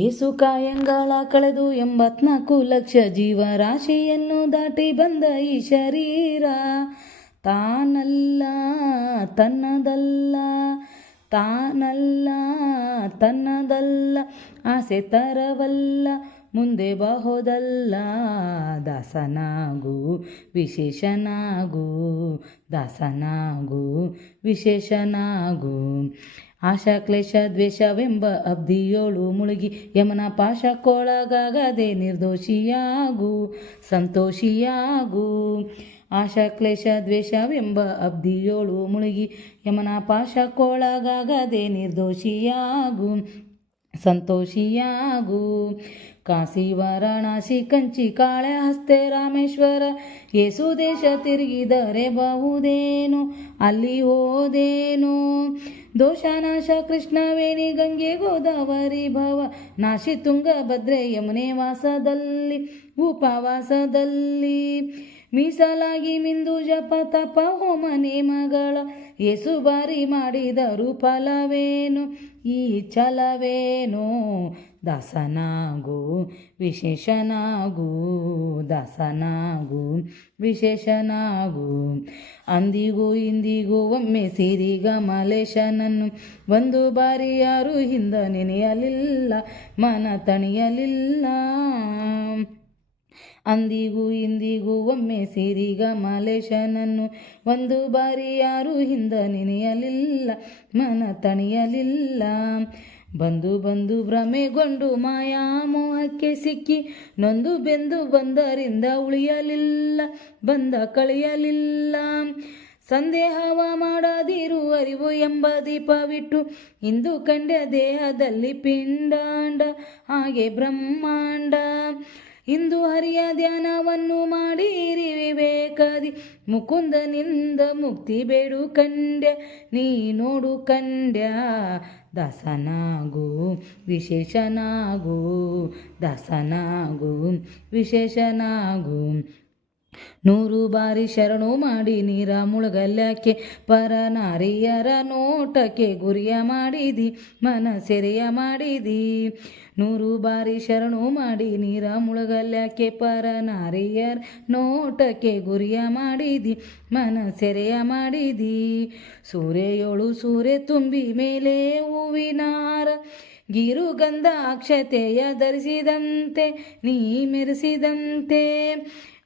ಏಸು ಕಾಯಂಗಳ ಕಳೆದು 84 ಲಕ್ಷ ಜೀವರಾಶಿಯನ್ನು ದಾಟಿ ಬಂದ ಈ ಶರೀರ ತಾನಲ್ಲ ತನ್ನದಲ್ಲ, ತಾನಲ್ಲ ತನ್ನದಲ್ಲ, ಆಸೆ ತರವಲ್ಲ, ಮುಂದೆ ಬಹೋದಲ್ಲ. ದಾಸನಾಗು ವಿಶೇಷನಾಗು, ದಾಸನಾಗು ವಿಶೇಷನಾಗು. ಆಶಾ ಕ್ಲೇಶ ದ್ವೇಷವೆಂಬ ಅಬ್ದಿಯೋಳು ಮುಳುಗಿ ಯಮನ ಪಾಶಕ್ಕೊಳಗಾಗದೆ ನಿರ್ದೋಷಿಯಾಗು, ಸಂತೋಷಿಯಾಗು. ಆಶಾ ಕ್ಲೇಶ ದ್ವೇಷವೆಂಬ ಅಬ್ದಿಯೋಳು ಮುಳುಗಿ ಯಮನ ಪಾಶಕ್ಕೊಳಗಾಗದೆ ನಿರ್ದೋಷಿಯಾಗು, ಸಂತೋಷಿಯಾಗು. ಕಾಶಿ ವಾರಣಾಸಿ ಕಂಚಿ ಕಾಳಹಸ್ತೆ ರಾಮೇಶ್ವರ ಏಸು ದೇಶ ತಿರುಗಿದರೆ ಬಹುದೇನು ಅಲ್ಲಿ ಹೋದೇನು. ದೋಷನಾಶ ಕೃಷ್ಣವೇಣಿ ಗಂಗೆ ಗೋದಾವರಿ ಭವ ನಾಶಿ ತುಂಗಭದ್ರೆ ಯಮುನೆ ವಾಸದಲ್ಲಿ ಉಪವಾಸದಲ್ಲಿ ಮೀಸಲಾಗಿ ಮಿಂದು ಜಪ ತಪ ಹೋಮ ನೇಮಗಳ ಏಸು ಬಾರಿ ಮಾಡಿದರು ಫಲವೇನು ಈ ಛಲವೇನೋ. ದಾಸನಾಗು ವಿಶೇಷನಾಗು, ದಾಸನಾಗು ವಿಶೇಷನಾಗು. ಅಂದಿಗೂ ಇಂದಿಗೂ ಒಮ್ಮೆ ಸಿರಿಗ ಮಲೇಶನನ್ನು ಒಂದು ಬಾರಿ ಯಾರು ಹಿಂದ ನೆನೆಯಲಿಲ್ಲ, ಮನ ತಣಿಯಲಿಲ್ಲ. ಅಂದಿಗೂ ಇಂದಿಗೂ ಒಮ್ಮೆ ಸಿರಿಗ ಮಲೇಶನನ್ನು ಒಂದು ಬಾರಿ ಯಾರು ಹಿಂದ ನೆನೆಯಲಿಲ್ಲ, ಮನ ತಣಿಯಲಿಲ್ಲ. ಬಂದು ಬಂದು ಭ್ರಮೆಗೊಂಡು ಮಾಯಾಮೋಹಕ್ಕೆ ಸಿಕ್ಕಿ ನೊಂದು ಬೆಂದು ಬಂದರಿಂದ ಉಳಿಯಲಿಲ್ಲ, ಬಂದ ಕಳೆಯಲಿಲ್ಲ. ಸಂದೇಹವ ಮಾಡದಿರು ಅರಿವು ಎಂಬ ದೀಪವಿಟ್ಟು ಇಂದು ಕಂಡ ದೇಹದಲ್ಲಿ ಪಿಂಡಾಂಡ ಹಾಗೆ ಬ್ರಹ್ಮಾಂಡ. ಇಂದು ಹರಿಯ ಧ್ಯಾನವನ್ನು ಮಾಡಿರಿ ವಿವೇಕದಿ ಮುಕುಂದನಿಂದ ಮುಕ್ತಿ ಬೇಡು ಕಂಡ್ಯ ನೀ ನೋಡು ಕಂಡ್ಯ. ದಾಸನಾಗು ವಿಶೇಷನಾಗು, ದಾಸನಾಗು ವಿಶೇಷನಾಗು. 100 ಬಾರಿ ಶರಣು ಮಾಡಿ ನೀರ ಮುಳುಗಲ್ಯಾಕೆ ಪರನಾರಿಯರ ನೋಟಕ್ಕೆ ಗುರಿಯ ಮಾಡಿದಿ, ಮನ ಸೆರೆಯ ಮಾಡಿದಿ. 100 ಬಾರಿ ಶರಣು ಮಾಡಿ ನೀರ ಮುಳುಗಲ್ಯಾಕೆ ಪರನಾರಿಯರ ನೋಟಕ್ಕೆ ಗುರಿಯ ಮಾಡಿದಿ, ಮನ ಸೆರೆಯ ಮಾಡಿದಿ. ಸೂರ್ಯಯೋಳು ಸೂರ್ಯ ತುಂಬಿ ಮೇಲೆ ಹೂವಿನಾರ ಗಿರುಗಂಧ ಅಕ್ಷತೆಯ ಧರಿಸಿದಂತೆ ನೀ ಮೆರೆಸಿದಂತೆ.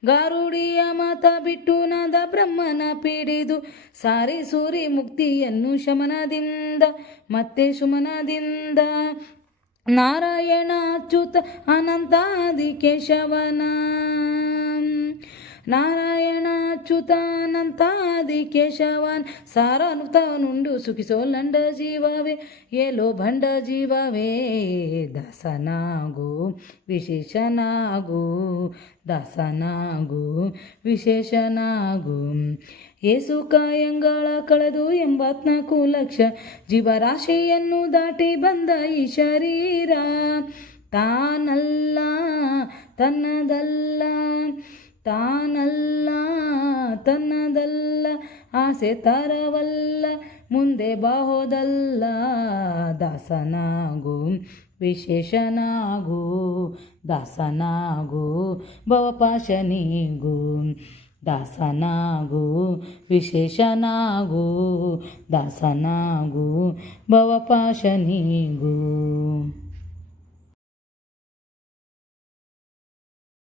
ಗಾರುಡಿಯ ಮಾತ ಬಿಟ್ಟು ನಾದ ಬ್ರಹ್ಮನ ಪಿಡಿದು ಸಾರಿ ಸೂರಿ ಮುಕ್ತಿಯನ್ನು ಶಮನದಿಂದ ಮತ್ತೆ ಶುಮನದಿಂದ. ನಾರಾಯಣ ಅಚ್ಯುತ ಅನಂತಾದಿ ಕೇಶವನ, ನಾರಾಯಣ ಅಚ್ಯುತ ಅನಂತಾದಿ ಕೇಶವನ್ ಸಾರಾನುತನುಂಡು ಸುಖಿಸೋ ಲಂಡ ಜೀವವೇ ಏಲೋ ಭಂಡ ಜೀವವೇ. ದಾಸನಾಗು ವಿಶೇಷನಾಗು, ದಾಸನಾಗು ವಿಶೇಷನಾಗು. ಏಸು ಕಾಯಂಗಳ ಕಳೆದು 84 ಲಕ್ಷ ಜೀವರಾಶಿಯನ್ನು ದಾಟಿ ಬಂದ ಈ ಶರೀರ ತಾನಲ್ಲ ತನ್ನದಲ್ಲ, ತಾನಲ್ಲ ತನ್ನದಲ್ಲ, ಆಸೆ ತರವಲ್ಲ, ಮುಂದೆ ಬಹೋದಲ್ಲ. ದಾಸನಾಗು ವಿಶೇಷನಾಗು, ದಾಸನಾಗು ಭವಪಾಶನಿಗೂ. ದಾಸನಾಗು ವಿಶೇಷನಾಗು, ದಾಸನಾಗು ಭವಪಾಶನಿಗೂ.